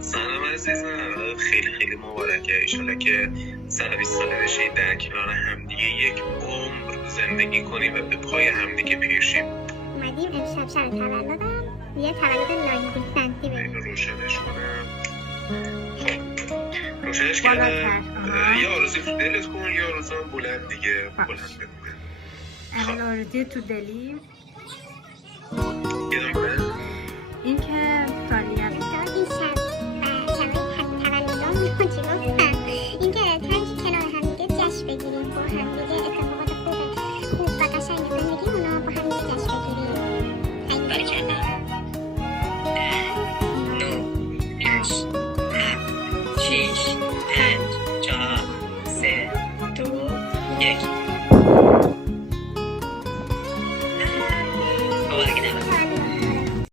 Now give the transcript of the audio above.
سلام عزیزم، خیلی خیلی مبارکه. ایشالا که 120 ساله بشید، در کنار همدیگه یک عمر زندگی کنیم و به پای همدیگه پیرشیم. اومدیم امشب شب تولدم، یه تولد لاینگی سنتی بریم. اینو روشنش کنم. خب روشنش کردم. یه آرزوی تو دلت کن، یه آرزو هم بلند دیگه. بلند بگو. اول آرزوی تو دلی